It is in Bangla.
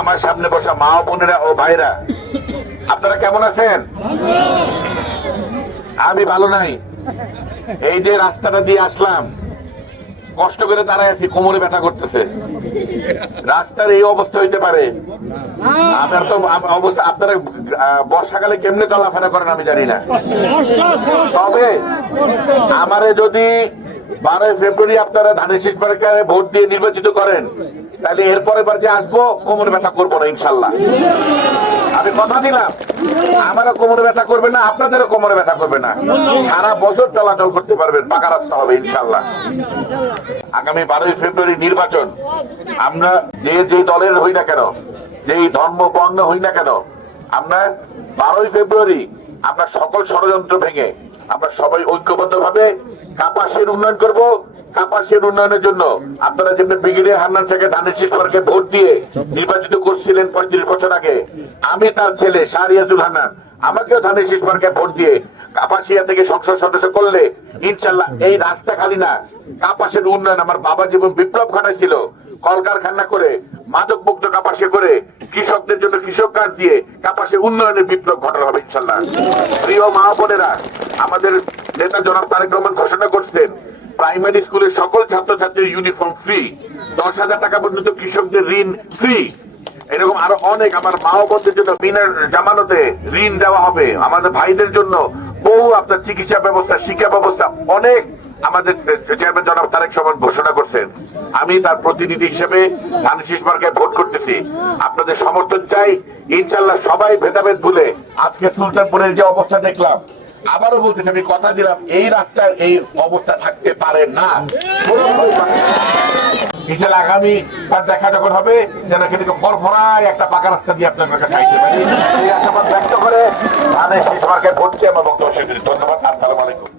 আমার সামনে বসা মা ও বোনেরা ও ভাইরা, আপনারা কেমন আছেন? আমি ভালো নাই। এই যে রাস্তাটা দিয়ে আসলাম, কষ্ট করে দাঁড়ায় আছি, কোমরে ব্যথা করতেছে। রাস্তার এই অবস্থা হইতে পারে? আপনার তো অবস্থা, আপনারা বর্ষাকালে কেমনে চলাফেরা করেন আমি জানি না। তবে আমারে যদি 12 ফেব্রুয়ারি আপনারা ধানের শীষ প্রচারে ভোট দিয়ে নির্বাচিত করেন, তাহলে এরপরে যে আসবো কোমরে ব্যথা করবো না ইনশাল্লাহ। আমি কথা দিলাম, আমারও কোমরে ব্যথা করবে না, আপনাদেরও কোমরে ব্যথা করবে না। সারা বছর চলাচল করতে পারবেন, পাকা রাস্তা হবে ইনশাল্লাহ। আগামী 12 ফেব্রুয়ারি নির্বাচন, আমরা যে দলের হই না কেন, যেই ধর্ম বর্ণ হই না কেন, আমরা 12 ফেব্রুয়ারি আমরা সকল ষড়যন্ত্র ভেঙে আমরা সবাই ঐক্যবদ্ধ ভাবে কাপাসের উন্নয়ন করব। কাপাসের উন্নয়নের জন্য আপনারা যেমনি ব্রিগেডিয়ার হান্নান থেকে ধানের শীষ প্রচারে ভোট দিয়ে নির্বাচিত করছিলেন 35 বছর আগে, আমি তার ছেলে শাহরিয়াজুল হান্নান, আমাকেও ধানের শীষ প্রচারে ভোট দিয়ে কাপাসিয়া থেকে সংসদ সদস্য করলে ইনশাল্লাহ এই রাস্তা খালি না, কাপাসের উন্নয়ন। আমার বাবা যেমন বিপ্লব ঘটাইছিল, কলকারখানা করে মাদক মুক্ত কাপাসে করে কৃষকদের জন্য কৃষক কার্ড দিয়ে কাপাসে উন্নয়নের বিপ্লব ঘটানো হবে ইনশাল্লাহ। প্রিয় মা বোনেরা, আমাদের নেতা জনাব তারেক রহমান ঘোষণা করছেন প্রাইমারি স্কুলের সকল ছাত্রছাত্রীর ইউনিফর্ম ফ্রি, 10,000 টাকা পর্যন্ত কৃষকদের ঋণ ফ্রি। এরকম আরো অনেক আমার মা ও বোনদের জন্য বিনা জামানতে ঋণ দেওয়া হবে। আমাদের ভাইদের জন্য বহু আপনার চিকিৎসা ব্যবস্থা, শিক্ষা ব্যবস্থা অনেক আমাদের চেয়ারম্যান জনাব তারেক রহমান ঘোষণা করছেন। আমি তার প্রতিনিধি হিসেবে ধানের শীষ মার্কায় ভোট করতেছি। আপনাদের সমর্থন চাই ইনশাল্লাহ। সবাই ভেদাভেদ ভুলে আজকে সুলতানপুরের যে অবস্থা দেখলাম, আবারও বলতেছি, আমি কথা দিলাম এই রাস্তার এই অবস্থা থাকতে পারে না। ইনশাল্লাহ আগামী তার দেখা যখন হবে, যেন কিন্তু ফরফরায় একটা পাকা রাস্তা দিয়ে আপনার কাছে চাইতে পারি, এই আশাবাদ ব্যক্ত করে ধানের শীষ মার্কায় ভোট দিয়ে আমার বক্তব্য শেষ করি। ধন্যবাদ। আসসালামু আলাইকুম।